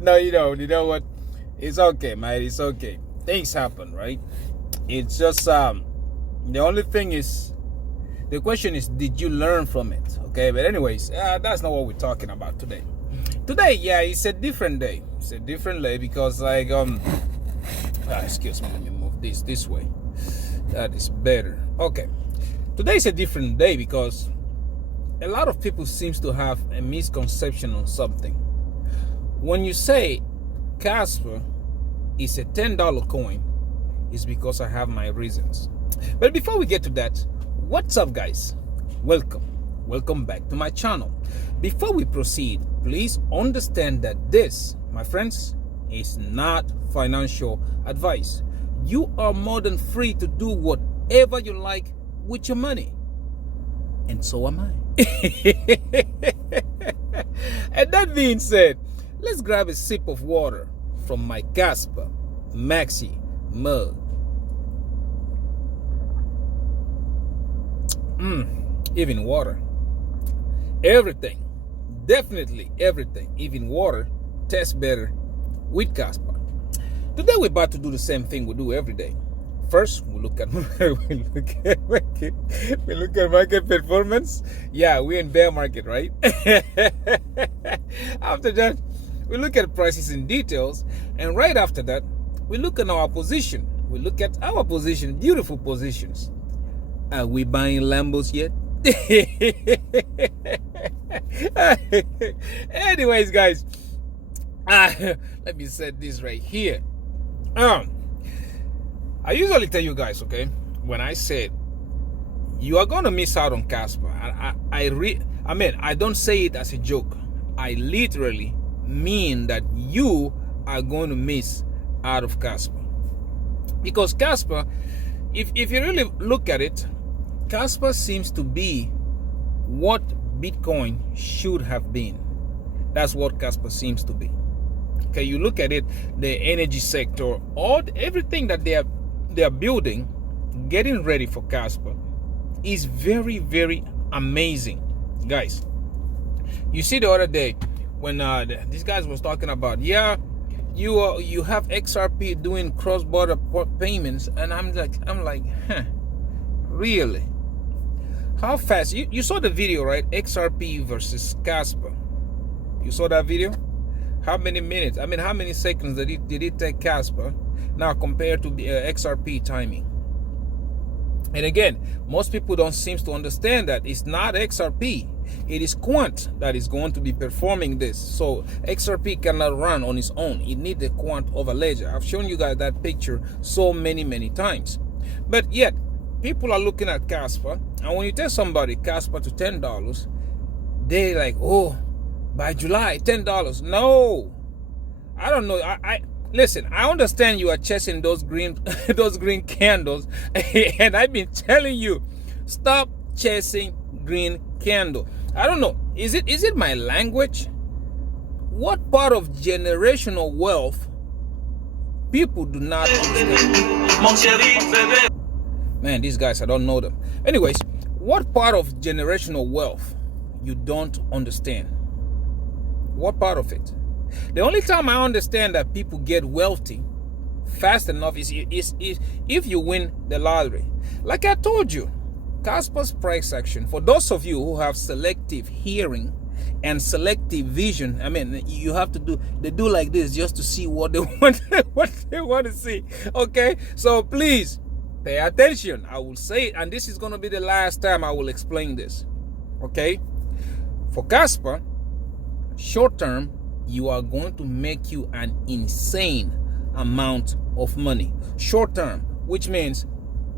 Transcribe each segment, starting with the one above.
No, you know what? It's okay, man. It's okay. Things happen, right? It's just the only thing is, the question is, did you learn from it? Okay, but anyways, that's not what we're talking about today. Today, yeah, it's a different day. It's a different day because, like, excuse me, let me move this way. That is better. Okay, today is a different day because a lot of people seems to have a misconception on something. When you say Casper is a $10 coin, it's because I have my reasons. But before we get to that, what's up, guys? Welcome back to my channel. Before we proceed, please understand that this, my friends, is not financial advice. You are more than free to do whatever you like with your money, and so am I. And that being said, let's grab a sip of water from my Kaspa Maxi mug. Even water. Everything, definitely everything, even water, tastes better with Kaspa. Today we're about to do the same thing we do every day. First, we look at market performance. Yeah, we're in bear market, right? After that, we look at prices in details, and right after that, we look at our position. We look at our position, beautiful positions. Are we buying Lambos yet? Anyways, guys, let me set this right here. I usually tell you guys, okay, when I said you are gonna miss out on Casper, I don't say it as a joke. I literally mean that you are going to miss out of Casper, because Casper, if you really look at it, Casper seems to be what Bitcoin should have been. That's what Casper seems to be. Okay, you look at it, the energy sector, everything that they are building, getting ready for Casper, is very, very amazing, guys. You see, the other day when these guys was talking about, yeah, you have XRP doing cross-border payments, and I'm like, huh, really? How fast? You saw the video, right? XRP versus Casper. You saw that video? How many minutes? How many seconds did it take Casper now compared to the XRP timing? And again, most people don't seem to understand that it's not XRP. It is Quant that is going to be performing this. So XRP cannot run on its own. It needs a Quant over ledger. I've shown you guys that picture so many times. But yet, people are looking at Casper, and when you tell somebody Casper to $10, they're like, oh, by July, $10. No, I don't know. I listen. I understand you are chasing those green candles, and I've been telling you, stop chasing green candle. I don't know. Is it my language? What part of generational wealth people do not understand? Man, these guys, I don't know them. Anyways, what part of generational wealth you don't understand? What part of it? The only time I understand that people get wealthy fast enough is if you win the lottery. Like I told you, Casper's price action, for those of you who have selective hearing and selective vision, you have to do like this just to see what they want to see. Okay, so please pay attention. I will say it, and this is going to be the last time I will explain this. Okay, for Casper, short term, you are going to make you an insane amount of money. Short term, which means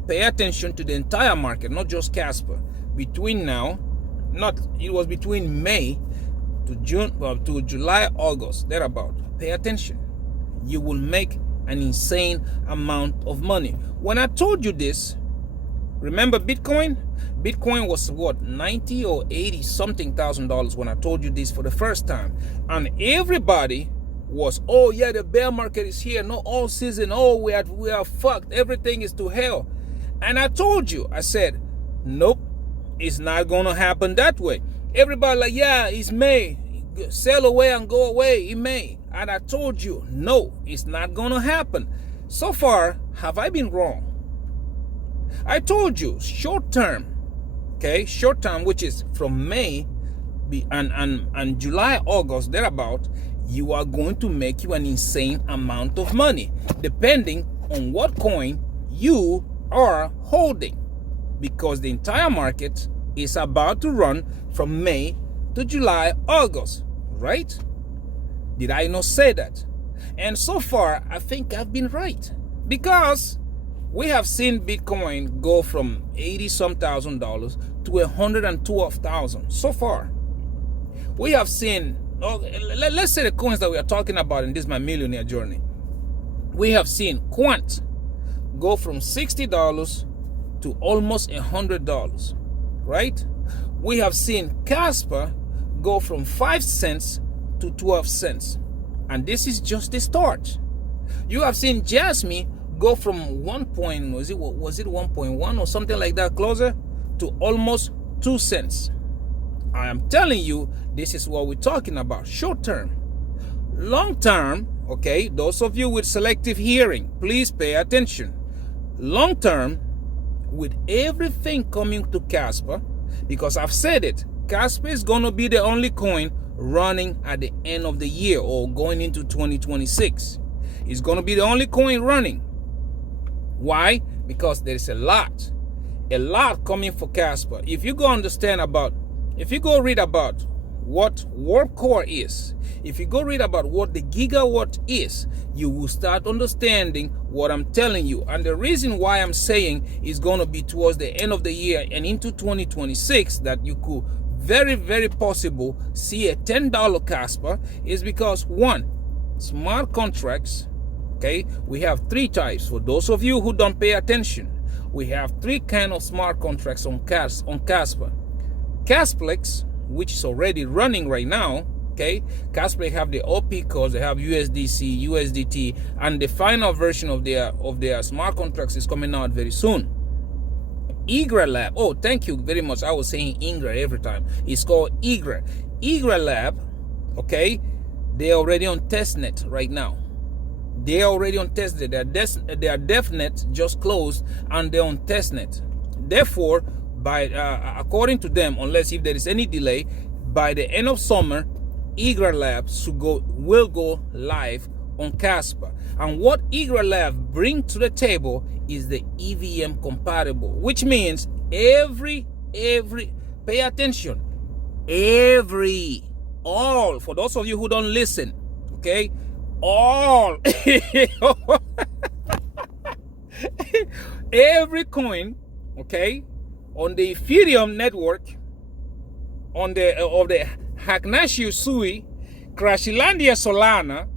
pay attention to the entire market, not just Casper. Between now, it was between May to June, to July, August, thereabout. Pay attention. You will make an insane amount of money. When I told you this, remember Bitcoin? Bitcoin was what, 90 or 80 something $1,000 when I told you this for the first time. And everybody was, oh yeah, the bear market is here, no all season, oh we are fucked, everything is to hell. And I told you, I said, nope, it's not gonna happen that way. Everybody like, yeah, it's May, sail away and go away. It may. And I told you, no, it's not going to happen. So far, have I been wrong? I told you, short term, okay, short term, which is from May and July, August, thereabout, you are going to make you an insane amount of money, depending on what coin you are holding, because the entire market is about to run from May to July, August, right? Did I not say that? And so far, I think I've been right, because we have seen Bitcoin go from $80-some thousand to $112,000 so far. We have seen, let's say the coins that we are talking about in this my millionaire journey. We have seen Quant go from $60 to almost $100, right? We have seen Casper go from 5 cents to 12 cents. And this is just the start. You have seen Jasmine go from was it 1.1 or something like that, closer to almost 2 cents. I am telling you, this is what we're talking about. Short term. Long term, okay, those of you with selective hearing, please pay attention. Long term, with everything coming to Casper, because I've said it, Casper is going to be the only coin running at the end of the year or going into 2026. It's going to be the only coin running. Why? Because there's a lot coming for Casper. If you go read about what warp core is, if you go read about what the gigawatt is, you will start understanding what I'm telling you. And the reason why I'm saying it's going to be towards the end of the year and into 2026 that you could very, very possible see a $10 Casper is because, one, smart contracts. Okay, we have 3 types. For those of you who don't pay attention, we have 3 kind of smart contracts on Casper. Casplex, which is already running right now. Okay, Casper have the OP codes, they have USDC, USDT, and the final version of their smart contracts is coming out very soon. Igra Lab. Oh, thank you very much. I was saying Ingra every time. It's called Igra. Igra Lab. Okay, they're already on testnet right now. They're already on testnet. Their DevNet just closed and they're on testnet. Therefore, by according to them, unless if there is any delay, by the end of summer, Igra Labs will go live on Casper. And what Igra Lab bring to the table is the EVM compatible, which means every pay attention, all, for those of you who don't listen, okay, all every coin, okay, on the Ethereum network, on the of the Hacknashu Sui, Crashilandia Solana,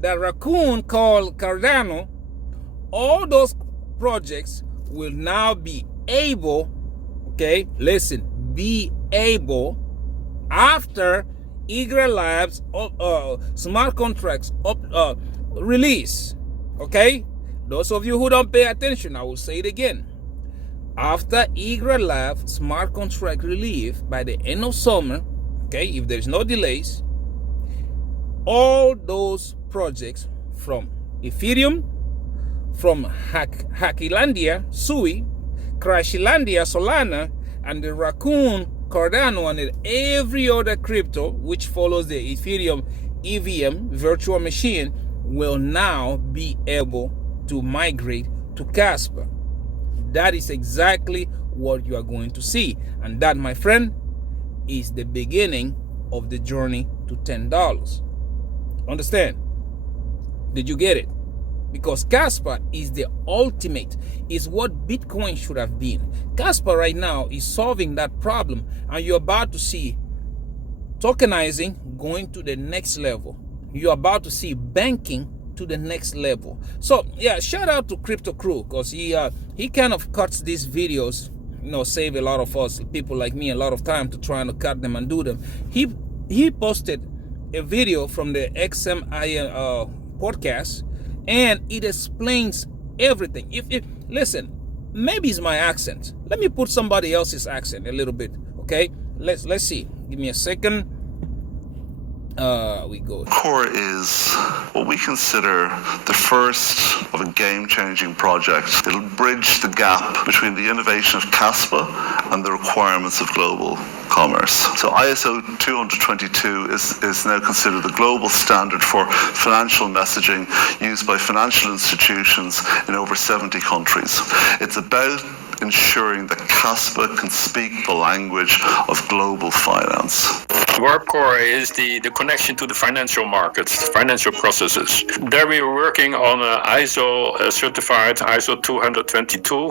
the raccoon called Cardano, all those projects will now be able, okay, listen, be able, after Igra Labs smart contracts release. Okay, those of you who don't pay attention, I will say it again. After Igra Labs smart contract release by the end of summer, okay, if there's no delays, all those projects from Ethereum, from Hackilandia Sui, Crashilandia Solana, and the Raccoon Cardano, and every other crypto which follows the Ethereum EVM virtual machine will now be able to migrate to Casper. That is exactly what you are going to see. And that, my friend, is the beginning of the journey to $10. Understand? Did you get it? Because Casper is the ultimate, is what Bitcoin should have been. Casper right now is solving that problem, and you're about to see tokenizing going to the next level. You're about to see banking to the next level. So yeah, shout out to Crypto Crew, because he kind of cuts these videos, save a lot of us people like me a lot of time to trying to cut them and do them. He posted a video from the XMI podcast, and it explains everything. If listen, maybe it's my accent. Let me put somebody else's accent a little bit, okay? Let's see. Give me a second. We go. Core is what we consider the first of a game-changing project. It'll bridge the gap between the innovation of Kaspa and the requirements of global commerce. So ISO 20022 is now considered the global standard for financial messaging used by financial institutions in over 70 countries. It's about ensuring that Casper can speak the language of global finance. Warp Core is the connection to the financial markets, financial processes. There we are working on ISO certified, ISO 222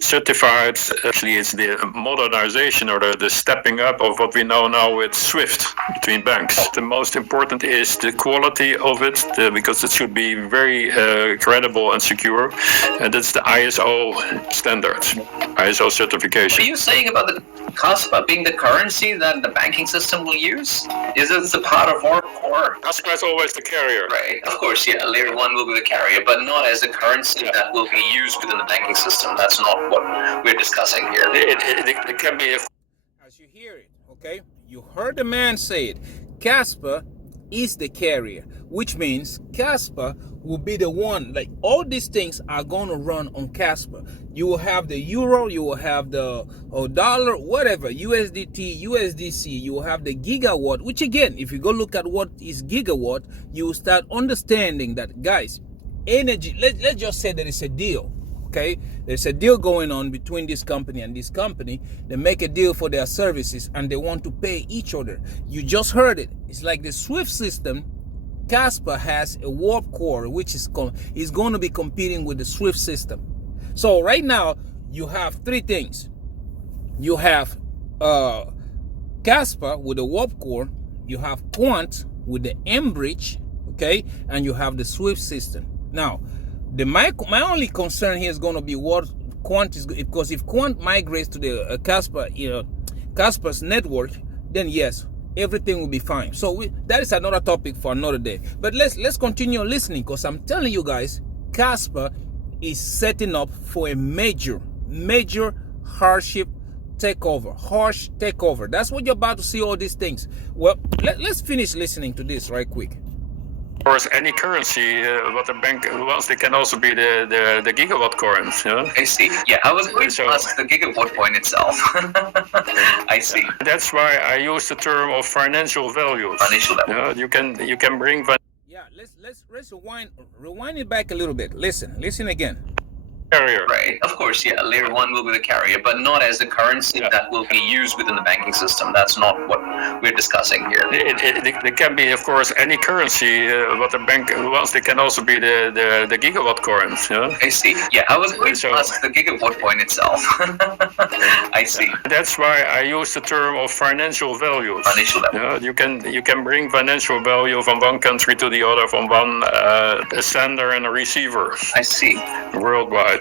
certified. Actually, it's the modernization or the stepping up of what we know now with SWIFT between banks. The most important is the quality of it, because it should be very credible and secure. And that's the ISO standards, ISO certification. Are you saying about the Kaspa being the currency that the banking system will use? Is it a part of Warp Core? Kaspa is always the carrier. Right, of course, yeah. Layer 1 will be the carrier, but not as a currency that will be used within the banking system. That's not what we're discussing here. It can be As you hear it, okay? You heard the man say it. Casper is the carrier, which means Casper will be the one. Like, all these things are going to run on Casper. You will have the euro, you will have the dollar, whatever, USDT, USDC, you will have the gigawatt, which again, if you go look at what is gigawatt, you will start understanding that, guys, energy, let's just say that it's a deal. Okay, there's a deal going on between this company and this company. They make a deal for their services and they want to pay each other. You just heard it. It's like the SWIFT system. Casper has a Warp Core, which is going to be competing with the SWIFT system. So right now you have three things. You have Casper with the Warp Core. You have Quant with the M-Bridge, okay, and you have the SWIFT system. Now, my only concern here is going to be what Quant is, because if Quant migrates to the Casper, Casper's network, then yes, everything will be fine. So that is another topic for another day. But let's continue listening, because I'm telling you guys, Casper is setting up for a major harsh takeover. That's what you're about to see, all these things. Well, let's finish listening to this right quick. Of course, any currency, what the bank wants, they can also be the gigawatt coins. Yeah? I see. Yeah, I was going to ask the gigawatt coin itself. I see. That's why I use the term of financial values. Financial value. You can bring. Yeah, let's rewind it back a little bit. Listen again. Carrier. Right, of course, yeah. Layer 1 will be the carrier, but not as a currency that will be used within the banking system. That's not what we're discussing here. It can be, of course, any currency. What the bank wants, they can also be the gigawatt coins. Yeah? I see. Yeah, I was going to ask the gigawatt coin itself. I see. That's why I use the term of financial values. Financial value. Yeah? You can bring financial value from one country to the other, from one a sender and a receiver. I see. Worldwide.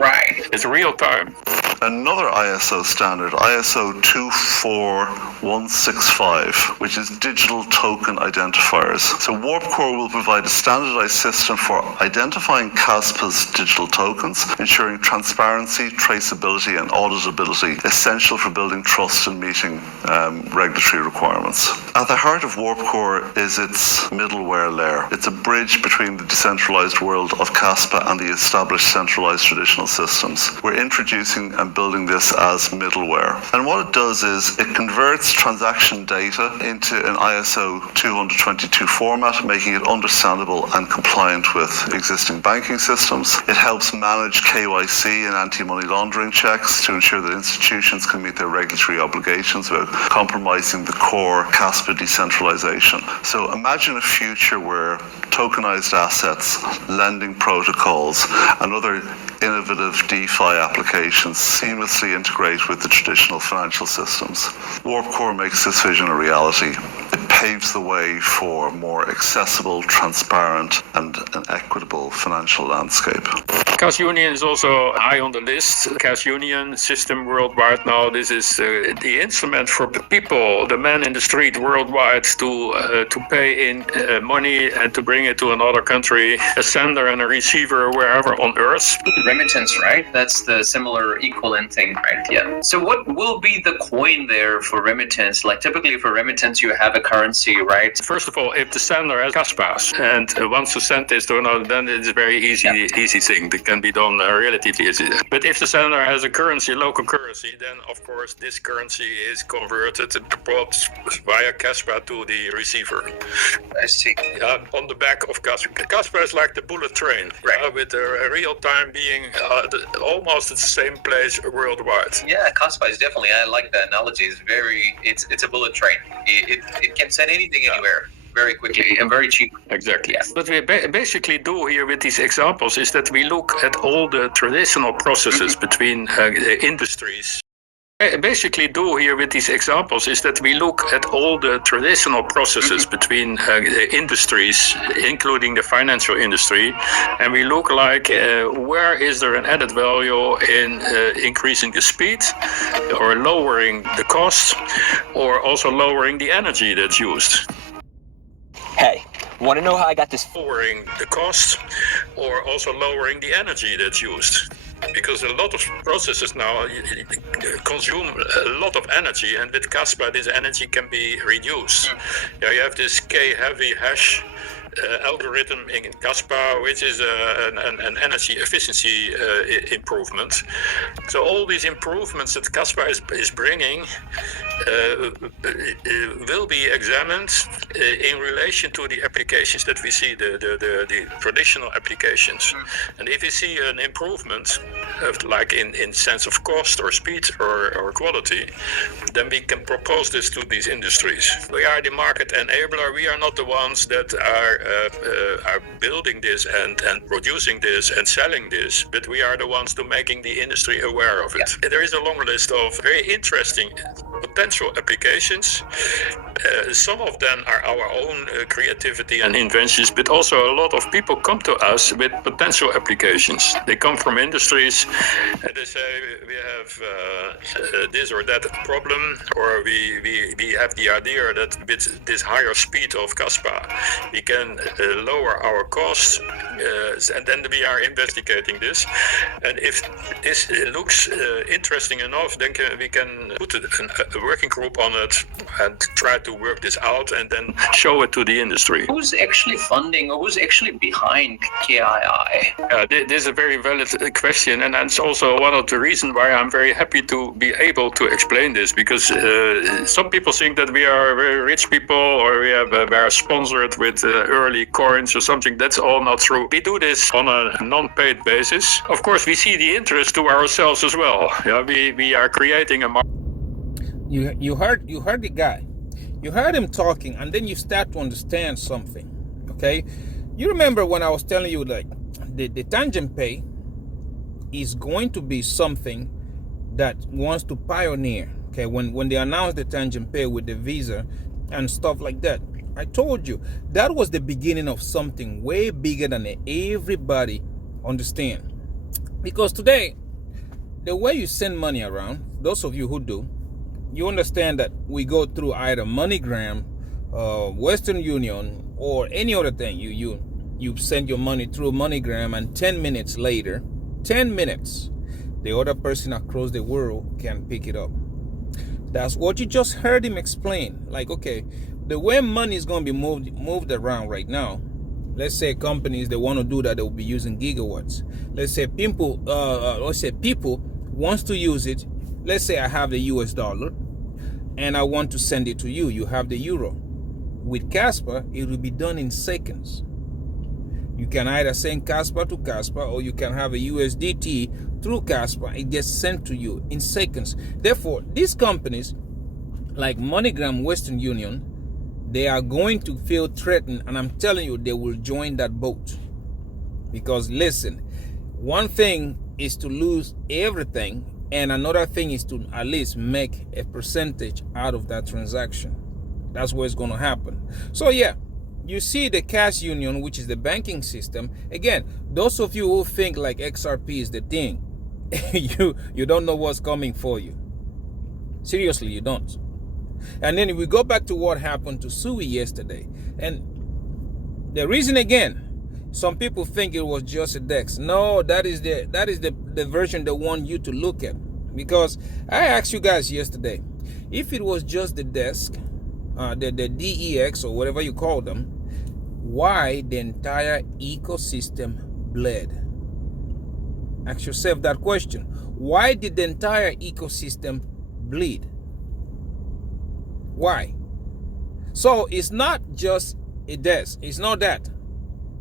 Right. It's real time. Another ISO standard, ISO 24165, which is digital token identifiers. So Warp Core will provide a standardized system for identifying Caspa's digital tokens, ensuring transparency, traceability, and auditability, essential for building trust and meeting regulatory requirements. At the heart of Warp Core is its middleware layer. It's a bridge between the decentralized world of Caspa and the established centralized traditional systems. We're introducing and building this as middleware. And what it does is it converts transaction data into an ISO 20022 format, making it understandable and compliant with existing banking systems. It helps manage KYC and anti-money laundering checks to ensure that institutions can meet their regulatory obligations without compromising the core Caspa decentralization. So imagine a future where tokenized assets, lending protocols, and other innovative DeFi applications seamlessly integrate with the traditional financial systems. Warp Core makes this vision a reality. It paves the way for a more accessible, transparent, and an equitable financial landscape. Cash Union is also high on the list. Cash Union system worldwide now. This is the instrument for people, the man in the street worldwide, to pay in money and to bring it to another country, a sender and a receiver wherever on earth. Remittance, right? That's the similar equivalent thing, right? Yeah. So what will be the coin there for remittance? Like typically for remittance, you have a currency, right? First of all, if the sender has Kaspa and wants to send this to another, then it's a very easy thing that can be done relatively easy. But if the sender has a currency, local currency, then of course this currency is converted and brought via Kaspa to the receiver. I see. On the back of Kaspa. Kaspa is like the bullet train, right? With a real time being almost at the same place worldwide. Yeah, Kaspa is definitely. I like the analogy. It's a bullet train. It can send anything anywhere very quickly and very cheap. Exactly. Yeah. What we basically do here with these examples is that we look at all the traditional processes between industries. Basically do here with these examples is that we look at all the traditional processes between industries, including the financial industry, and we look like where is there an added value in increasing the speed or lowering the cost or also lowering the energy that's used. Hey, want to know how I got this? Lowering the cost or also lowering the energy that's used. Because a lot of processes now consume a lot of energy, and with Kaspa, this energy can be reduced. You have this K-heavy hash algorithm in Kaspa, which is an energy efficiency improvement. So all these improvements that Kaspa is bringing will be examined in relation to the applications that we see, the traditional applications. And if we see an improvement, like in sense of cost or speed or quality, then we can propose this to these industries. We are the market enabler. We are not the ones that are building this and producing this and selling this, but we are the ones to making the industry aware of it. Yeah. There is a long list of very interesting potential applications. Some of them are our own creativity and inventions, but also a lot of people come to us with potential applications. They come from industries and they say we have this or that problem, or we have the idea that with this higher speed of Kaspa we can lower our costs, and then we are investigating this. And if this looks interesting enough, then we can put a working group on it and try to work this out and then show it to the industry. Who's actually funding, or who's actually behind KII? This is a very valid question, and that's also one of the reasons why I'm very happy to be able to explain this, because some people think that we are very rich people, or we are sponsored with early coins or something. That's all not true. We do this on a non-paid basis. Of course, we see the interest to ourselves as well. Yeah, we are creating a market. You heard the guy. You heard him talking, and then you start to understand something. Okay, you remember when I was telling you, like, the tangent pay is going to be something that wants to pioneer. Okay, when they announced the tangent pay with the Visa and stuff like that, I told you that was the beginning of something way bigger than everybody understand. Because today, the way you send money around, those of you who do, you understand that we go through either MoneyGram, Western Union, or any other thing. You send your money through MoneyGram, and 10 minutes later, 10 minutes, the other person across the world can pick it up. That's what you just heard him explain. Like, okay, the way money is going to be moved around right now, let's say companies, they want to do that, they will be using gigawatts. Let's say people wants to use it. Let's say I have the US dollar and I want to send it to you. You have the euro. With Casper, it will be done in seconds. You can either send Casper to Casper, or you can have a USDT through Casper. It gets sent to you in seconds. Therefore, these companies like MoneyGram, Western Union, they are going to feel threatened, and I'm telling you, they will join that boat. Because listen, one thing is to lose everything, and another thing is to at least make a percentage out of that transaction. That's what's going to happen. So yeah, you see the cash union, which is the banking system. Again, those of you who think like XRP is the thing, you don't know what's coming for you. Seriously, you don't. And then we go back to what happened to Sui yesterday. And the reason, again, some people think it was just a DEX. No, that is the version they want you to look at. Because I asked you guys yesterday, if it was just the desk, the DEX or whatever you call them, why the entire ecosystem bled? Ask yourself that question. Why did the entire ecosystem bleed? Why? So it's not just a desk. It's not that.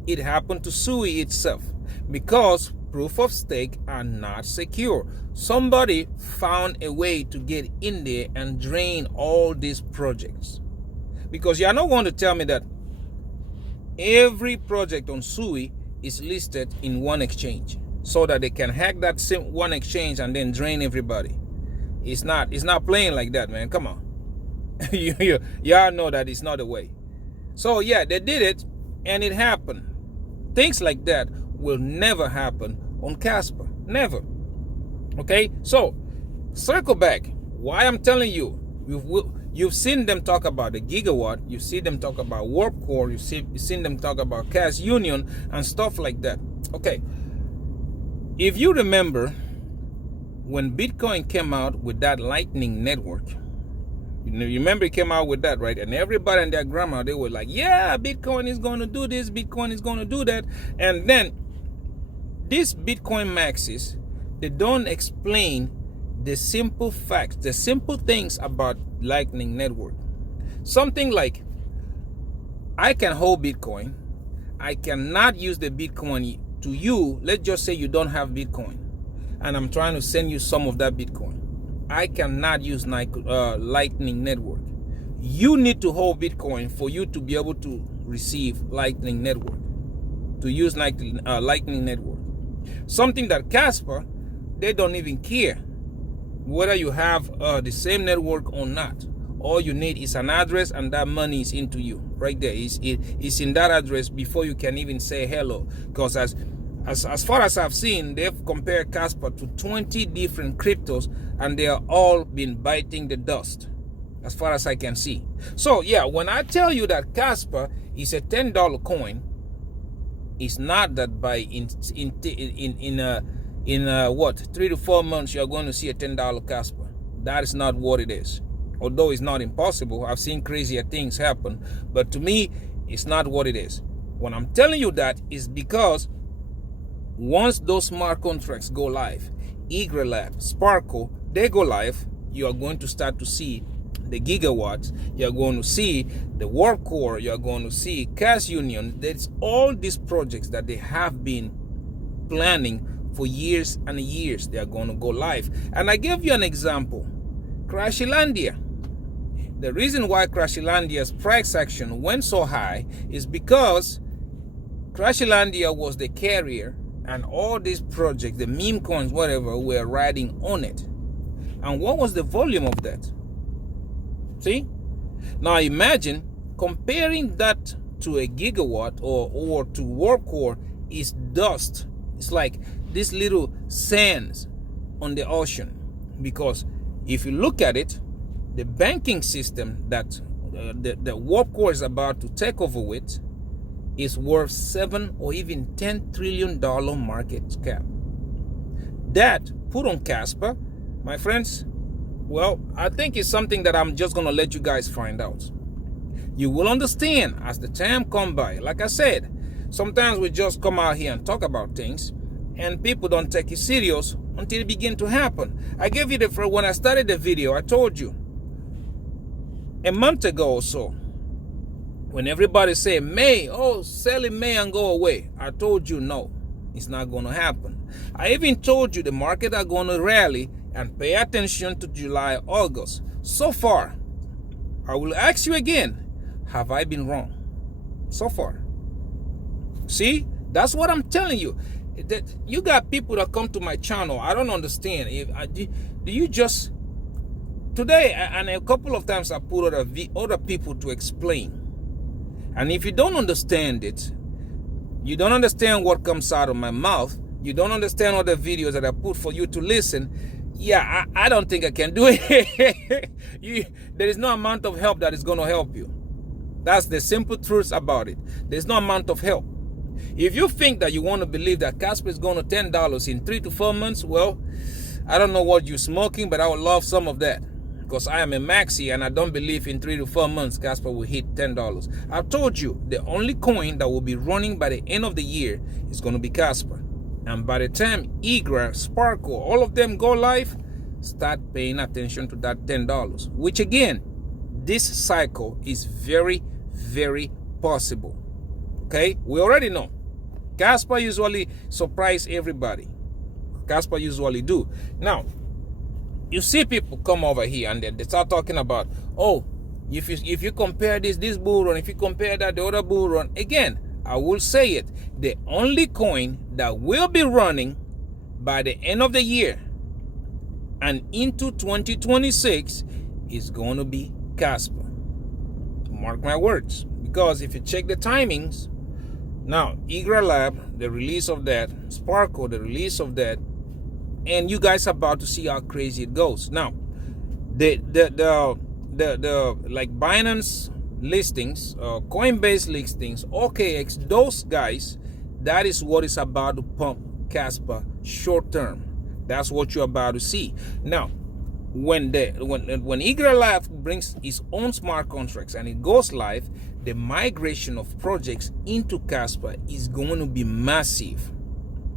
It happened to Sui itself because proof of stake are not secure. Somebody found a way to get in there and drain all these projects. Because you're not going to tell me that every project on Sui is listed in one exchange so that they can hack that same one exchange and then drain everybody. It's not playing like that, man. Come on. Y'all know that it's not the way. So yeah, they did it and it happened. Things like that will never happen on Casper. Never. Okay? So, circle back. Why I'm telling you, you've seen them talk about the gigawatt, you see them talk about warp core, you've seen them talk about cash union and stuff like that. Okay. If you remember, when Bitcoin came out with that Lightning Network, you remember it came out with that, right? And everybody and their grandma, they were like, yeah, Bitcoin is going to do this, Bitcoin is going to do that. And then these Bitcoin maxis, they don't explain the simple facts, the simple things about Lightning Network. Something like, I can hold Bitcoin. I cannot use the Bitcoin to you. Let's just say you don't have Bitcoin and I'm trying to send you some of that Bitcoin. I cannot use Lightning Network. You need to hold Bitcoin for you to be able to receive Lightning Network, to use Lightning Network. Something that Casper, they don't even care whether you have the same network or not. All you need is an address and that money is into you. Right there. It's in that address before you can even say hello. Because as far as I've seen, they've compared Casper to 20 different cryptos and they are all been biting the dust as far as I can see. So yeah, when I tell you that Casper is a $10 coin, it's not that by in what 3 to 4 months you're going to see a $10 Casper. That is not what it is. Although it's not impossible, I've seen crazier things happen, but to me it's not what it is. When I'm telling you that is because once those smart contracts go live, Lab, Sparkle, they go live, you are going to start to see the gigawatts, you're going to see the warp core, you're going to see cash union. There's all these projects that they have been planning for years and years. They are going to go live. And I gave you an example, Crashilandia. The reason why Crashilandia's price action went so high is because Crashilandia was the carrier and all these projects, the meme coins, whatever, were riding on it. And what was the volume of that? See? Now imagine comparing that to a gigawatt or to warp core is dust. It's like these little sands on the ocean. Because if you look at it, the banking system that the warp core is about to take over with is worth 7 or even $10 trillion market cap. That put on Casper, my friends, well, I think it's something that I'm just gonna let you guys find out. You will understand as the time come by. Like I said, sometimes we just come out here and talk about things and people don't take it serious until it begin to happen. I gave you when I started the video, I told you a month ago or so, when everybody said May, sell in May and go away, I told you no, it's not going to happen. I even told you the market are going to rally and pay attention to July, August. So far, I will ask you again, have I been wrong so far? See, that's what I'm telling you. That you got people that come to my channel, I don't understand. Do you just today and a couple of times I put other people to explain, And if you don't understand it, you don't understand what comes out of my mouth, you don't understand all the videos that I put for you to listen, yeah, I don't think I can do it. There is no amount of help that is going to help you. That's the simple truth about it. There's no amount of help. If you think that you want to believe that Casper is going to $10 in 3 to 4 months, well, I don't know what you're smoking, but I would love some of that. Because I am a maxi and I don't believe in 3 to 4 months Casper will hit $10. I've told you the only coin that will be running by the end of the year is going to be Casper. And by the time Egra, Sparkle, all of them go live, start paying attention to that $10. Which again, this cycle is very, very possible. Okay, we already know. Casper usually surprise everybody. Casper usually do. Now, you see people come over here and they start talking about, oh, if you compare this bull run, if you compare that the other bull run, again, I will say it. The only coin that will be running by the end of the year and into 2026 is going to be Casper. Mark my words. Because if you check the timings, now Egra Lab, the release of that, Sparkle, the release of that, and you guys are about to see how crazy it goes. Now, the like Binance listings, Coinbase listings, OKX, those guys, that is what is about to pump Casper short term. That's what you're about to see. Now, when Egra Lab brings its own smart contracts and it goes live, the migration of projects into Casper is going to be massive.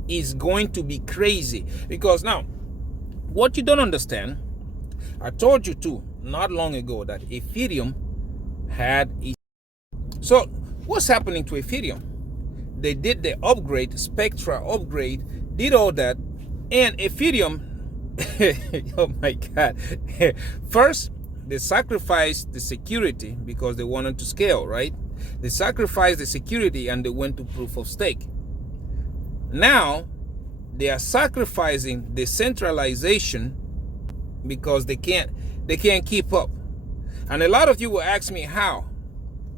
Is going to be crazy. Because now, what you don't understand, I told you too not long ago that Ethereum had a... So what's happening to Ethereum? They did the upgrade, Spectra upgrade, did all that, and Ethereum oh my god. First, they sacrificed the security because they wanted to scale, right? They sacrificed the security and they went to proof of stake. Now, they are sacrificing the centralization because they can't keep up. And a lot of you will ask me how.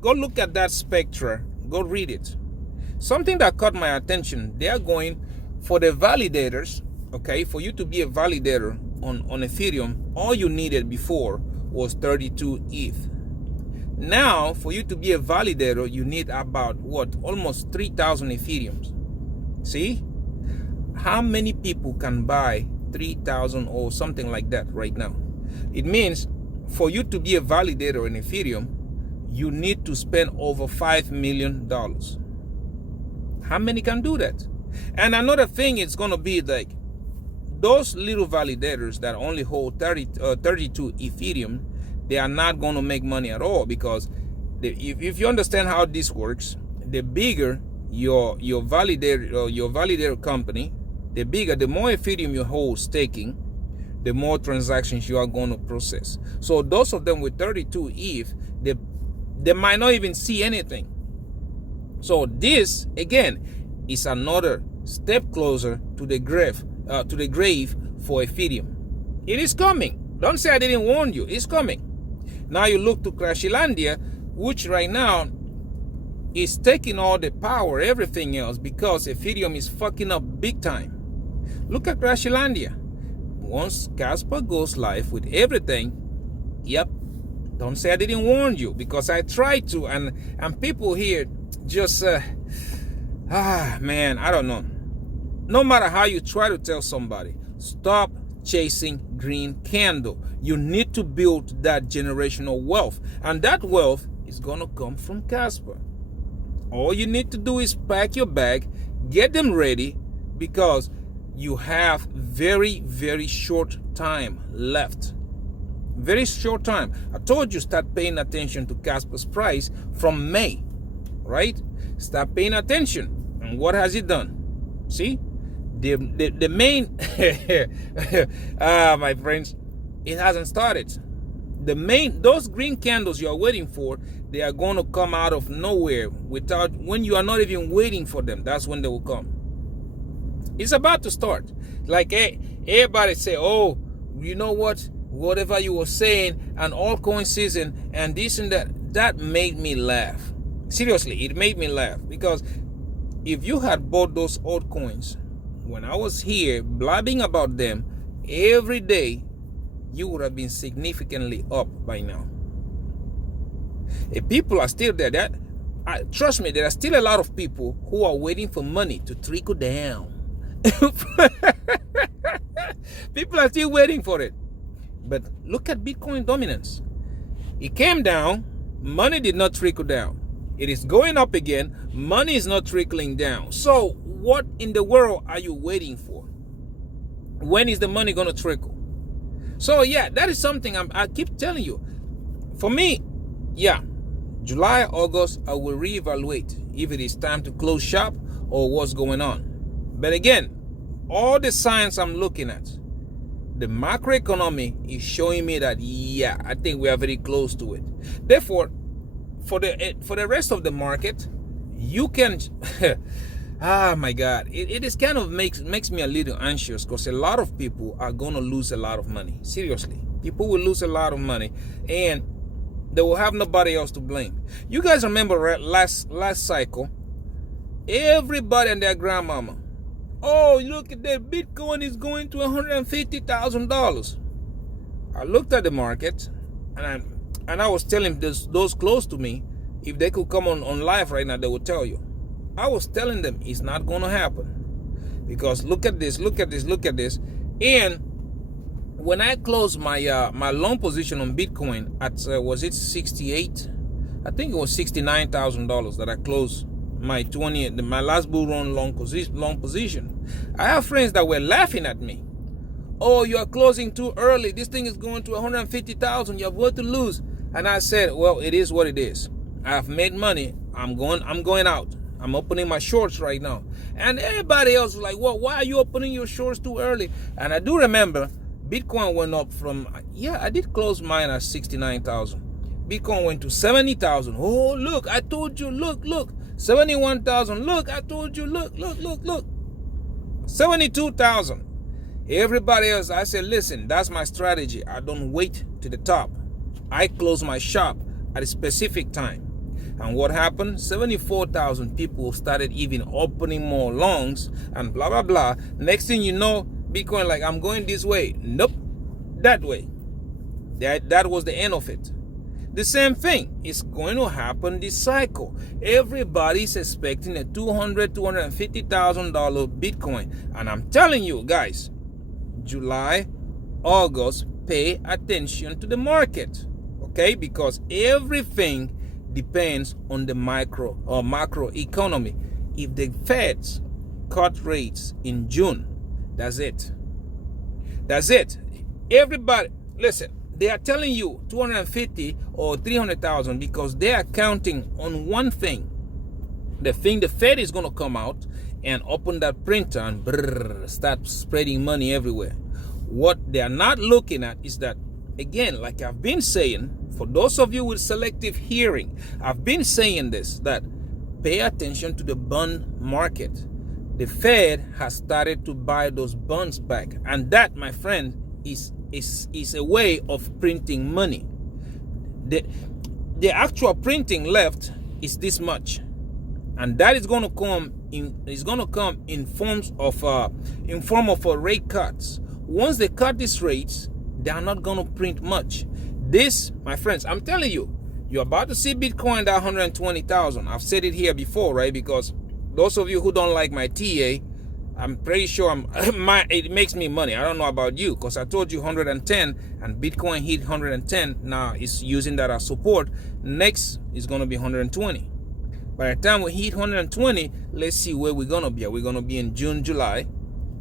Go look at that Spectra. Go read it. Something that caught my attention, they are going for the validators, okay? For you to be a validator on Ethereum, all you needed before was 32 ETH. Now, for you to be a validator, you need about, what, almost 3,000 Ethereums. See? How many people can buy 3,000 or something like that right now? It means for you to be a validator in Ethereum, you need to spend over $5 million. How many can do that? And another thing is going to be like those little validators that only hold 32 Ethereum, they are not going to make money at all, because if you understand how this works, the bigger your validator company, the bigger, the more Ethereum you hold staking, the more transactions you are going to process. So those of them with 32 ETH, they might not even see anything. So this again is another step closer to the grave for Ethereum. It is coming. Don't say I didn't warn you. It's coming. Now you look to Crashlandia, which right now is taking all the power, everything else, because Ethereum is fucking up big time. Look at Crashlandia. Once Casper goes live with everything, yep, don't say I didn't warn you, because I tried to, and people here just, man, I don't know. No matter how you try to tell somebody, stop chasing green candle. You need to build that generational wealth, and that wealth is gonna come from Casper. All you need to do is pack your bag, get them ready, because you have very, very short time left. Very short time. I told you, start paying attention to Casper's price from May, right? Start paying attention. And what has it done? See? The main, my friends, it hasn't started. Those green candles you are waiting for, they are going to come out of nowhere when you are not even waiting for them. That's when they will come. It's about to start. Like, everybody say, oh, you know what? Whatever you were saying, and altcoin season, and this and that made me laugh. Seriously, it made me laugh, because if you had bought those altcoins when I was here blabbing about them every day, you would have been significantly up by now. If people are still there, trust me, there are still a lot of people who are waiting for money to trickle down. People are still waiting for it. But look at Bitcoin dominance. It came down, money did not trickle down. It is going up again, money is not trickling down. So what in the world are you waiting for? When is the money going to trickle? So yeah, that is something I keep telling you. For me, yeah, July, August, I will reevaluate if it is time to close shop or what's going on. But again, all the signs I'm looking at, the macroeconomy is showing me that, yeah, I think we are very close to it. Therefore, for the rest of the market, you can, ah, my God, it is kind of makes me a little anxious, because a lot of people are going to lose a lot of money. Seriously, people will lose a lot of money, and they will have nobody else to blame. You guys remember last cycle, everybody and their grandmama, oh, look at that, Bitcoin is going to $150,000. I looked at the market, and I was telling those close to me, if they could come on live right now, they would tell you. I was telling them it's not going to happen, because look at this, look at this, look at this. And when I closed my my long position on Bitcoin at was it 68? I think it was $69,000 that I closed my last bull run long position. I have friends that were laughing at me. Oh, you are closing too early. This thing is going to 150,000. You have what to lose. And I said, well, it is what it is. I have made money. I'm going out. I'm opening my shorts right now. And everybody else was like, well, why are you opening your shorts too early? And I do remember Bitcoin went up from, yeah, I did close mine at 69,000. Bitcoin went to 70,000. Oh, look, I told you, look. 71,000. Look, I told you, look. 72,000. Everybody else, I said, listen, that's my strategy. I don't wait to the top. I close my shop at a specific time. And what happened? 74,000 people started even opening more longs and blah, blah, blah. Next thing you know, Bitcoin like, I'm going this way. Nope, that way. That was the end of it. The same thing is going to happen this cycle. Everybody's expecting a $250,000 Bitcoin. And I'm telling you guys, July, August, pay attention to the market. Okay? Because everything depends on the micro or macro economy. If the Feds cut rates in June, that's it. That's it. Everybody, listen. They are telling you 250 or 300,000 because they are counting on one thing. The thing the Fed is going to come out and open that printer and start spreading money everywhere. What they are not looking at is that, again, like I've been saying, for those of you with selective hearing, I've been saying this, that pay attention to the bond market. The Fed has started to buy those bonds back. And that, my friend, is a way of printing money. The actual printing left is this much, and that is going to come in form of rate cuts. Once they cut these rates, they are not going to print much. This, my friends, I'm telling you, you're about to see Bitcoin at 120,000. I've said it here before, right? Because those of you who don't like my TA, I'm pretty sure it makes me money. I don't know about you, because I told you 110 and Bitcoin hit 110. Now it's using that as support. Next is going to be 120. By the time we hit 120, let's see where we're going to be. We're going to be in June, July.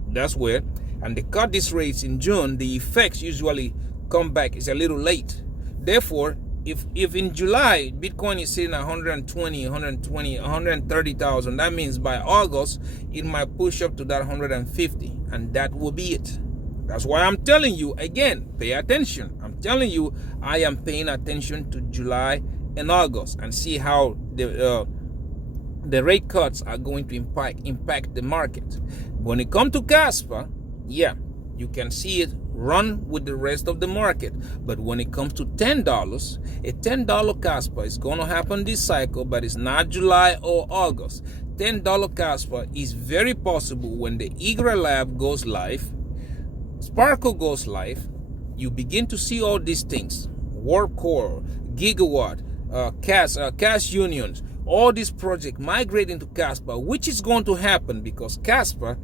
That's where. And they cut these rates in June. The effects usually come back. It's a little late. Therefore, if in July Bitcoin is sitting at 130,000, that means by August it might push up to that 150, and that will be it. That's why I'm telling you again, pay attention. I'm telling you, I am paying attention to July and August and see how the rate cuts are going to impact the market. When it comes to Casper, yeah, you can see it run with the rest of the market. But when it comes to $10, a $10 Casper is going to happen this cycle, but it's not July or August. $10 Casper is very possible when the IGRA lab goes live, Sparkle goes live. You begin to see all these things: Warp Core, Gigawatt, Cash Unions, all these projects migrating to Casper, which is going to happen because Casper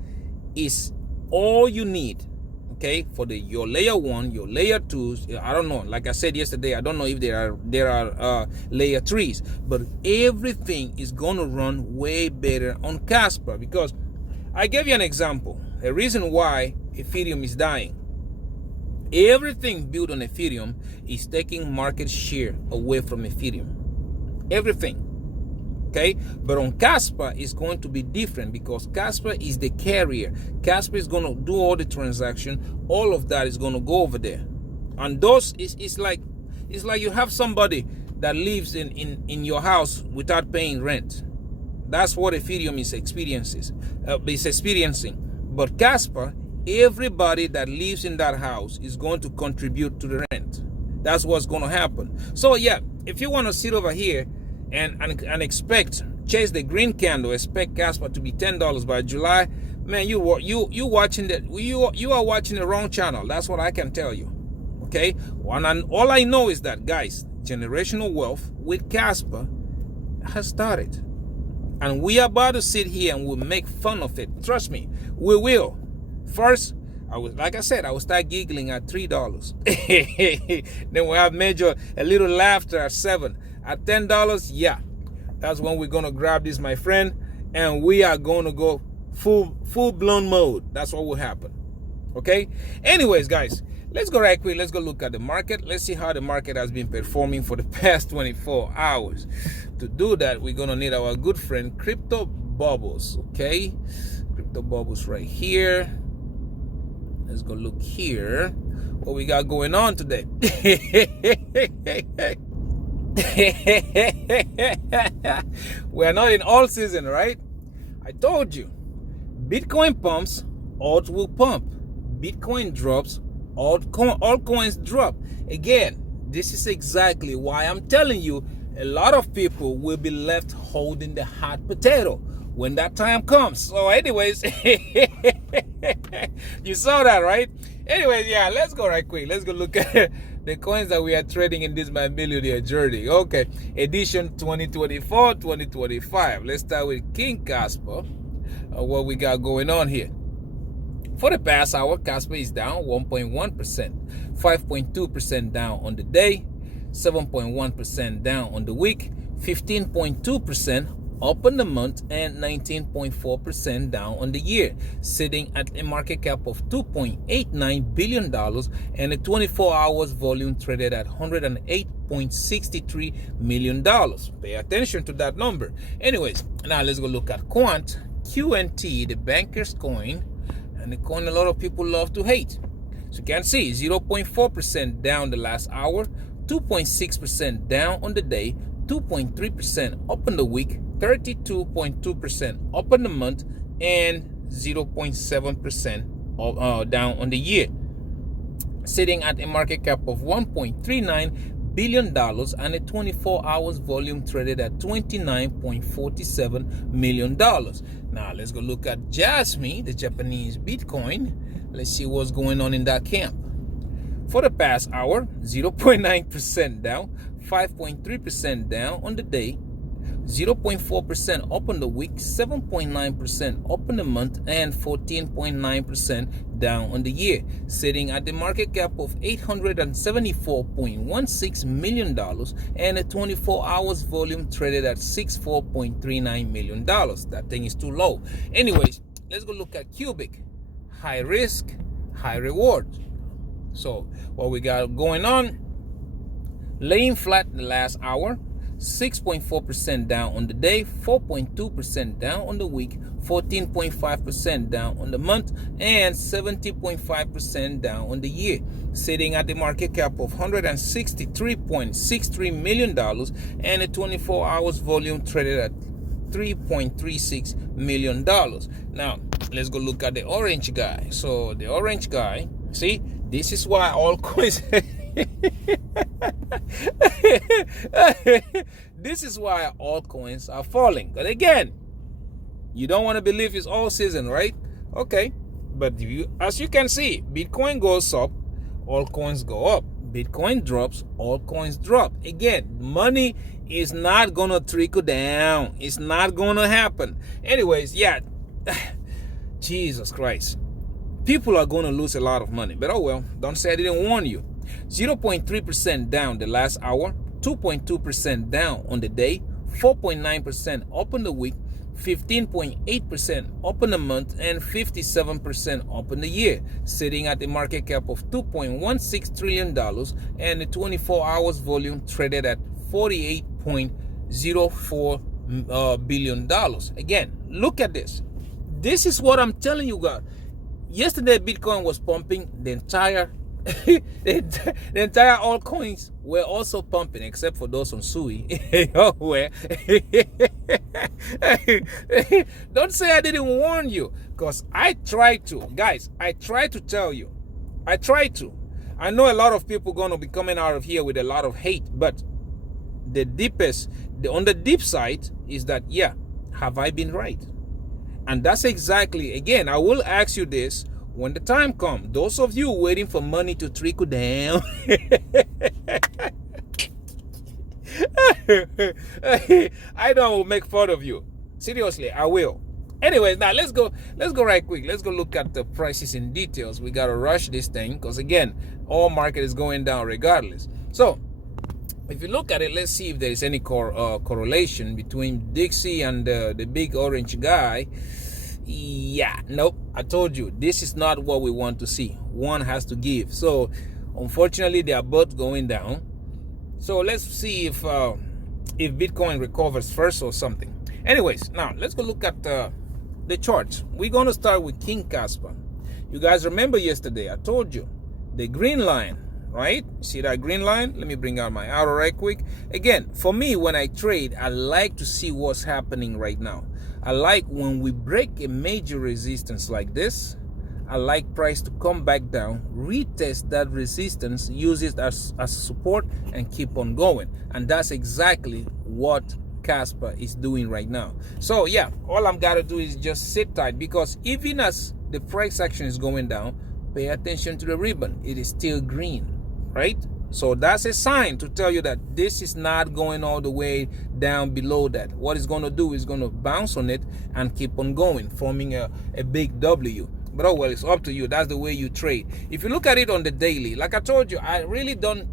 is all you need, okay, for your layer 1, your layer 2s. I don't know, like I said yesterday, I don't know if there are layer 3s, but everything is going to run way better on Casper. Because I gave you an example, a reason why Ethereum is dying. Everything built on Ethereum is taking market share away from Ethereum. Everything. Okay, but on Casper it's going to be different because Casper is the carrier. Casper is going to do all the transaction. All of that is going to go over there, and those it's like you have somebody that lives in your house without paying rent. That's what Ethereum is experiencing. But Casper, everybody that lives in that house is going to contribute to the rent. That's what's going to happen. So yeah, if you want to sit over here and chase the green candle, expect Casper to be $10 by July, man, you are watching the wrong channel. That's what I can tell you. Okay, all I know is that, guys, generational wealth with Casper has started, and we are about to sit here and we'll make fun of it. Trust me, we will. First, I will start giggling at $3. Then we'll have a little laughter at $7. At $10, yeah, that's when we're gonna grab this, my friend, and we are gonna go full-blown mode. That's what will happen. Okay. Anyways, guys, let's go right quick. Let's go look at the market. Let's see how the market has been performing for the past 24 hours. To do that, we're gonna need our good friend Crypto Bubbles. Okay, Crypto Bubbles right here. Let's go look here what we got going on today. We're not in all season, right? I told you, Bitcoin pumps, alt will pump. Bitcoin drops, altcoins drop. Again, this is exactly why I'm telling you, a lot of people will be left holding the hot potato when that time comes. So anyways, you saw that, right? Anyways, yeah, let's go right quick. Let's go look at the coins that we are trading in this My Millionaire journey. Okay, edition 2024-2025. Let's start with King Casper. What we got going on here. For the past hour, Casper is down 1.1%, 5.2% down on the day, 7.1% down on the week, 15.2% up on the month, and 19.4% down on the year, sitting at a market cap of $2.89 billion and a 24 hours volume traded at $108.63 million. Pay attention to that number. Anyways, now let's go look at Quant, QNT, the banker's coin, and the coin a lot of people love to hate. So you can see 0.4% down the last hour, 2.6% down on the day, 2.3% up on the week, 32.2% up on the month, and 0.7% down on the year, sitting at a market cap of $1.39 billion and a 24 hours volume traded at $29.47 million. Now let's go look at Jasmine, the Japanese Bitcoin. Let's see what's going on in that camp. For the past hour, 0.9% down, 5.3% down on the day, 0.4% up on the week, 7.9% up on the month, and 14.9% down on the year, sitting at the market cap of $874.16 million and a 24 hours volume traded at $64.39 million. That thing is too low. Anyways, let's go look at Cubic. High risk, high reward. So what we got going on, laying flat in the last hour, 6.4% down on the day, 4.2% down on the week, 14.5% down on the month, and 70.5% down on the year, sitting at the market cap of $163.63 million and a 24 hours volume traded at $3.36 million. Now let's go look at the orange guy. So the orange guy, see, This is why altcoins this is why altcoins are falling. But again, you don't want to believe it's all season, right? Okay. But as you can see, Bitcoin goes up, altcoins go up. Bitcoin drops, altcoins drop. Again, money is not gonna trickle down. It's not gonna happen. Anyways, yeah. Jesus Christ. People are gonna lose a lot of money. But oh well, don't say I didn't warn you. 0.3% down the last hour, 2.2% down on the day, 4.9% up in the week, 15.8% up in the month, and 57% up in the year, sitting at the market cap of $2.16 trillion and the 24 hours volume traded at $48.04 billion. Again, look at this. This is what I'm telling you guys. Yesterday, Bitcoin was pumping. The entire altcoins were also pumping, except for those on Sui. Don't say I didn't warn you, because I tried to. Guys, I tried to tell you. I tried to. I know a lot of people going to be coming out of here with a lot of hate, but the deepest, on the deep side is that, yeah, have I been right? And that's exactly, again, I will ask you this when the time comes. Those of you waiting for money to trickle down, I don't make fun of you. Seriously, I will. Anyways, now let's go right quick. Let's go look at the prices in details. We gotta rush this thing because again, all market is going down regardless. So if you look at it, let's see if there is any correlation between Dixie and the big orange guy. Yeah, nope. I told you, this is not what we want to see. One has to give. So, unfortunately, they are both going down. So, let's see if Bitcoin recovers first or something. Anyways, now, let's go look at the charts. We're going to start with King Kaspa. You guys remember yesterday, I told you, the green line, right? See that green line? Let me bring out my arrow right quick. Again, for me, when I trade, I like to see what's happening right now. I like when we break a major resistance like this, I like price to come back down, retest that resistance, use it as support, and keep on going. And that's exactly what Casper is doing right now. So yeah, all I'm gotta do is just sit tight, because even as the price action is going down, pay attention to the ribbon. It is still green, right? So that's a sign to tell you that this is not going all the way down below that. What it's going to do is going to bounce on it and keep on going, forming a big W. But oh well, it's up to you. That's the way you trade. If you look at it on the daily, like I told you, I really don't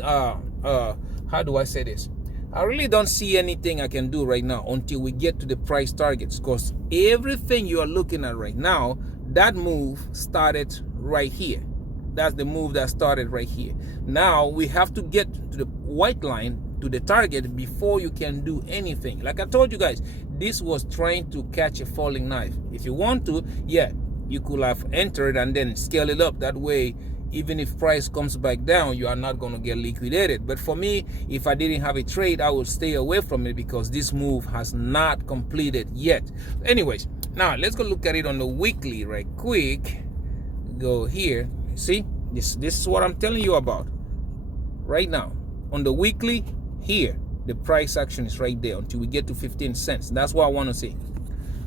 how do I say this? I really don't see anything I can do right now until we get to the price targets, because everything you are looking at right now, that move started right here. That's the move that started right here. Now we have to get to the white line, to the target, before you can do anything. Like I told you guys, this was trying to catch a falling knife. If you want to, yeah, you could have entered and then scale it up. That way, even if price comes back down, you are not going to get liquidated. But for me, if I didn't have a trade, I would stay away from it, because this move has not completed yet. Anyways, now let's go look at it on the weekly right quick. Go here. See, this is what I'm telling you about right now. On the weekly, here, the price action is right there until we get to 15 cents. That's what I want to see.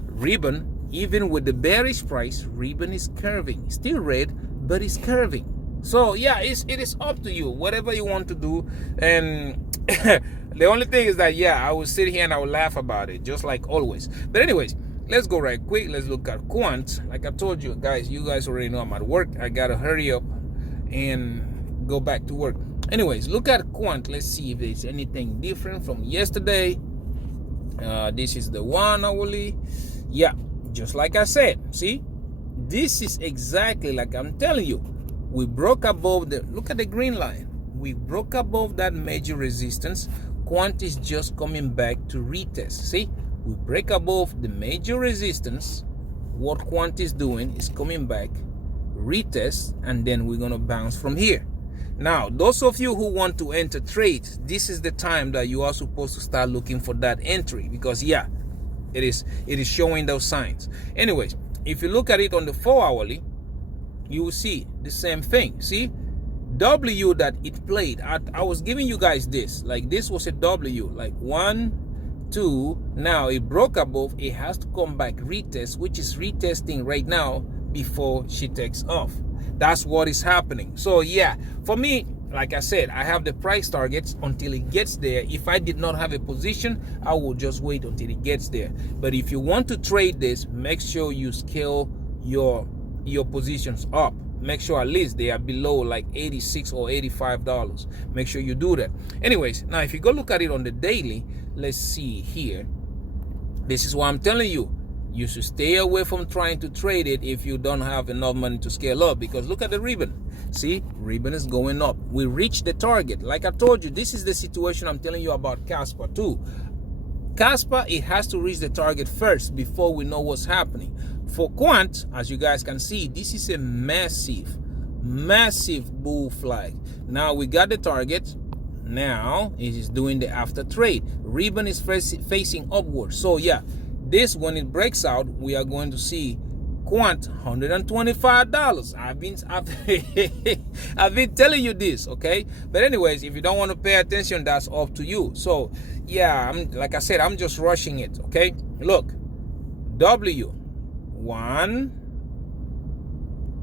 Ribbon, even with the bearish price, ribbon is curving. Still red, but it's curving. So yeah, it is up to you, whatever you want to do. And the only thing is that, yeah, I will sit here and I will laugh about it, just like always. But anyways, let's go right quick. Let's look at Quant. Like I told you guys, already know I'm at work. I gotta hurry up and go back to work. Anyways, look at Quant. Let's see if there's anything different from yesterday. This is the 1 hourly. Yeah, just like I said. See, this is exactly like I'm telling you. We broke above the, look at the green line. We broke above that major resistance. Quant is just coming back to retest. See, we break above the major resistance. What Quant is doing is coming back, retest, and then we're gonna bounce from here. Now, those of you who want to enter trades, this is the time that you are supposed to start looking for that entry, because yeah, it is showing those signs. Anyways, if you look at it on the 4 hourly, you will see the same thing. See, W that it played. I was giving you guys this. Like this was a W. Like 1, 2. Now it broke above. It has to come back retest, which is retesting right now before she takes off. That's what is happening. So yeah, for me, like I said, I have the price targets until it gets there. If I did not have a position, I will just wait until it gets there. But if you want to trade this, make sure you scale your positions up. Make sure at least they are below like $86 or $85. Make sure you do that. Anyways, now if you go look at it on the daily, let's see here. This is why I'm telling you, you should stay away from trying to trade it if you don't have enough money to scale up. Because look at the ribbon. See, ribbon is going up. We reached the target. Like I told you, this is the situation I'm telling you about Casper too. Casper, it has to reach the target first before we know what's happening. For Quant, as you guys can see, this is a massive bull flag. Now we got the target. Now it is doing the after trade. Ribbon is facing upwards. So yeah, this, when it breaks out, we are going to see Quant $125. I've been telling you this, okay? But anyways, if you don't want to pay attention, that's up to you. So yeah, like I said, I'm just rushing it, okay? Look, W 1,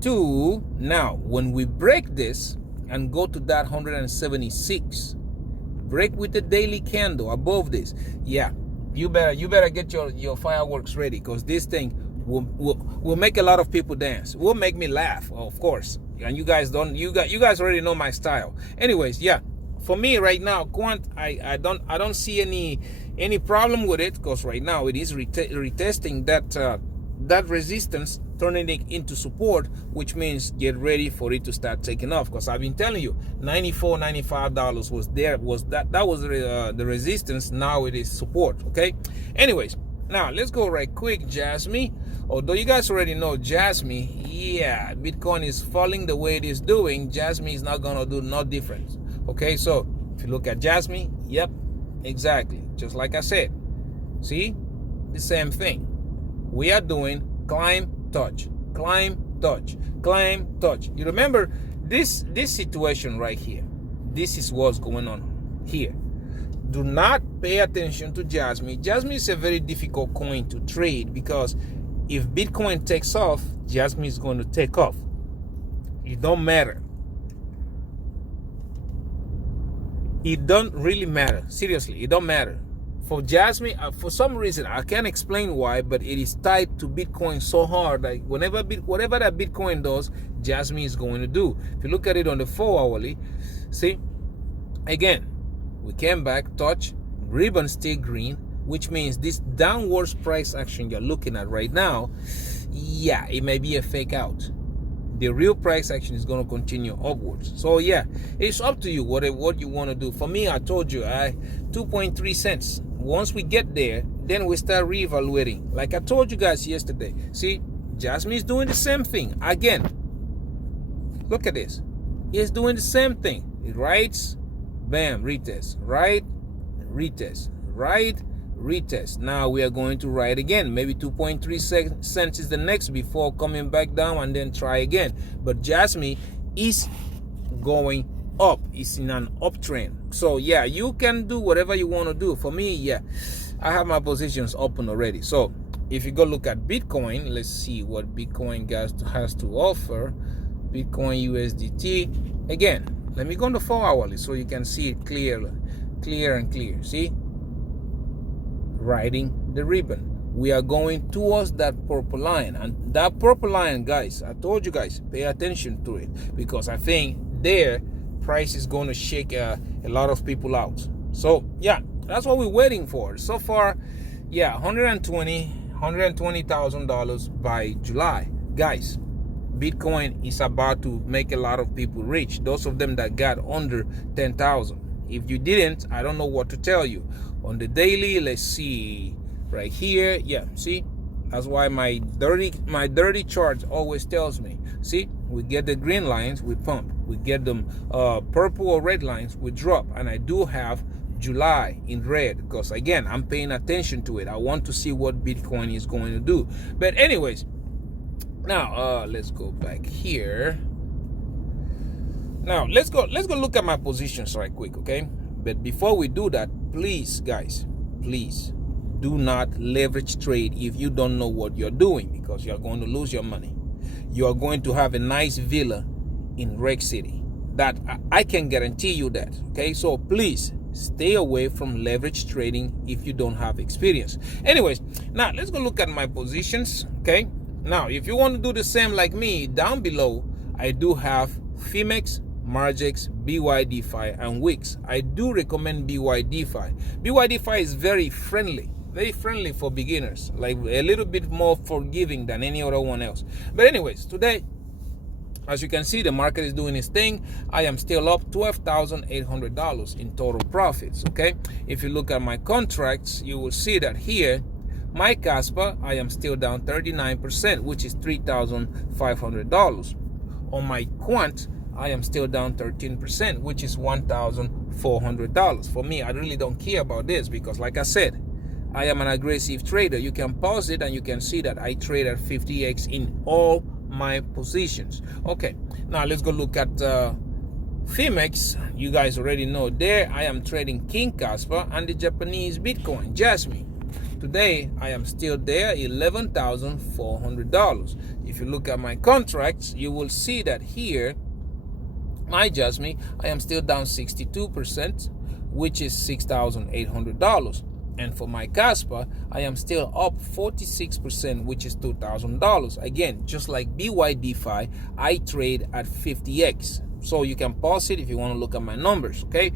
2. Now when we break this and go to that 176, break with the daily candle above this, yeah, you better get your fireworks ready, because this thing will make a lot of people dance. Will make me laugh, of course. And you guys already know my style. Anyways, yeah, for me right now, Quant, I don't see any problem with it, because right now it is retesting that resistance, turning it into support, which means get ready for it to start taking off. Because I've been telling you, $94, $95 was there. That was the resistance. Now it is support. Okay. Anyways, now let's go right quick. Jasmine. Although you guys already know Jasmine, yeah, Bitcoin is falling the way it is doing. Jasmine is not gonna do no difference. Okay. So if you look at Jasmine, yep, exactly, just like I said. See, the same thing. We are doing climb, touch, climb, touch, climb, touch. You remember this situation right here? This is what's going on here. Do not pay attention to Jasmine. Jasmine is a very difficult coin to trade, because if Bitcoin takes off, Jasmine is going to take off. It don't matter. It don't really matter. Seriously, it don't matter. For Jasmine, for some reason, I can't explain why, but it is tied to Bitcoin so hard. Like whatever that Bitcoin does, Jasmine is going to do. If you look at it on the 4-hourly, see, again, we came back, touch, ribbon stay green, which means this downwards price action you're looking at right now, yeah, it may be a fake out. The real price action is going to continue upwards. So yeah, it's up to you what you want to do. For me, I told you, 2.3 cents. Once we get there, then we start reevaluating. Like I told you guys yesterday. See, Jasmine is doing the same thing. Again, look at this. It's doing the same thing. It writes, bam, retest, right, retest, right, retest. Now we are going to write again. Maybe 2.3 cents is the next before coming back down, and then try again. But Jasmine is going up. It's in an uptrend. So yeah, you can do whatever you want to do. For me, yeah, I have my positions open already. So if you go look at Bitcoin, let's see what Bitcoin has to offer. Bitcoin USDT. Again, let me go on the 4-hourly so you can see it clear and clear. See, riding the ribbon. We are going towards that purple line, and that purple line, guys, I told you guys, pay attention to it, because I think there price is going to shake a lot of people out. So yeah, that's what we're waiting for. So far, yeah, $120,000 by July. Guys, Bitcoin is about to make a lot of people rich. Those of them that got under 10,000. If you didn't, I don't know what to tell you. On the daily, let's see right here. Yeah, see, that's why my dirty chart always tells me. See, we get the green lines, we pump. We get them purple or red lines, we drop. And I do have July in red, because again, I'm paying attention to it. I want to see what Bitcoin is going to do. But anyways, Now, let's go back here. Now, let's go look at my positions right quick, okay? But before we do that, please, guys, please do not leverage trade if you don't know what you're doing, because you're going to lose your money. You are going to have a nice villa in Rec City. That I can guarantee you that, okay? So please stay away from leverage trading if you don't have experience. Anyways, now let's go look at my positions, okay? Now, if you want to do the same like me, down below, I do have Phemex, Margex, Bydfi, and Wix. I do recommend Bydfi. Bydfi is very friendly for beginners, like a little bit more forgiving than any other one else. But anyways, today, as you can see, the market is doing its thing. I am still up $12,800 in total profits, okay? If you look at my contracts, you will see that here, my Kaspa, I am still down 39%, which is $3,500. On my Quant, I am still down 13%, which is $1,400. For me, I really don't care about this because, like I said, I am an aggressive trader. You can pause it and you can see that I trade at 50x in all my positions. Okay, now let's go look at Phemex. You guys already know there I am trading King Casper and the Japanese Bitcoin Jasmine. Today I am still there, $11,400. If you look at my contracts, you will see that here my Jasmine, I am still down 62%, which is $6,800. And for my Kaspa, I am still up 46%, which is $2,000. Again, just like Bydfi, I trade at 50x. So you can pause it if you want to look at my numbers, okay?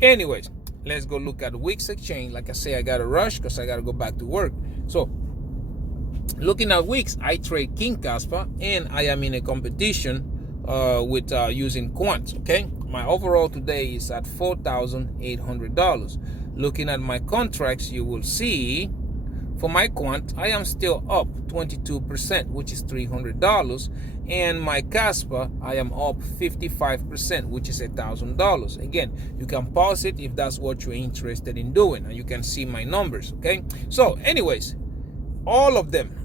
Anyways, let's go look at Wix Exchange. Like I say, I got to rush because I got to go back to work. So looking at Wix, I trade King Kaspa, and I am in a competition with using Quant, okay? My overall today is at $4,800. Looking at my contracts, you will see for my Quant, I am still up 22%, which is $300. And my Kaspa, I am up 55%, which is $1,000. Again, you can pause it if that's what you're interested in doing, and you can see my numbers, okay? So anyways, all of them,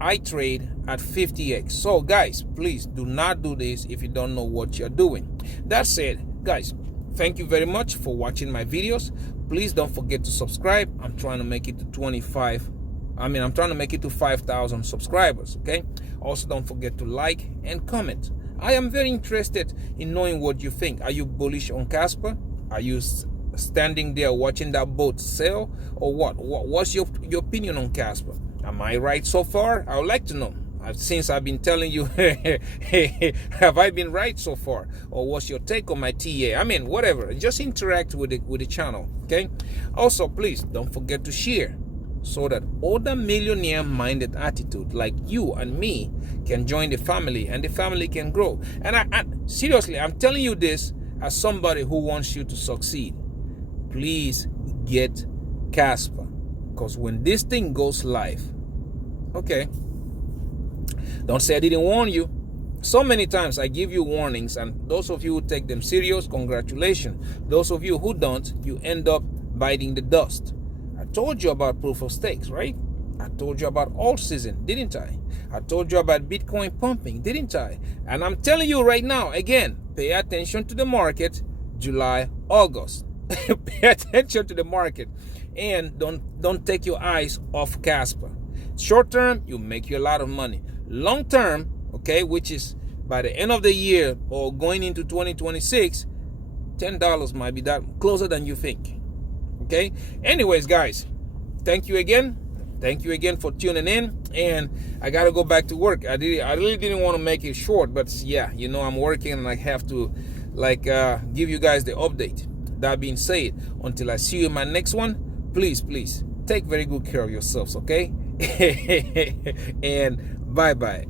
I trade at 50x. So guys, please do not do this if you don't know what you're doing. That said, guys, thank you very much for watching my videos. Please don't forget to subscribe. I'm trying to make it to 5,000 subscribers, okay? Also, don't forget to like and comment. I am very interested in knowing what you think. Are you bullish on Casper? Are you standing there watching that boat sail, or what? What's your opinion on Casper? Am I right so far? I would like to know. Since I've been telling you, have I been right so far? Or what's your take on my TA? I mean, whatever. Just interact with the channel, okay? Also, please don't forget to share so that other millionaire-minded attitude like you and me can join the family, and the family can grow. And I seriously, I'm telling you this as somebody who wants you to succeed. Please get Casper, because when this thing goes live, okay, don't say I didn't warn you. So many times I give you warnings, and those of you who take them serious, congratulations. Those of you who don't, you end up biting the dust. I told you about proof of stakes, right? I told you about all season, didn't I? I told you about Bitcoin pumping, didn't I? And I'm telling you right now, again, pay attention to the market, July, August. Pay attention to the market, and don't take your eyes off Casper. Short term, you make you a lot of money. Long term, okay, which is by the end of the year or going into 2026, $10 might be that closer than you think. Okay. Anyways, guys, thank you again. Thank you again for tuning in. And I gotta go back to work. I really didn't want to make it short, but yeah, you know, I'm working and I have to give you guys the update. That being said, until I see you in my next one, please take very good care of yourselves, okay? And bye-bye.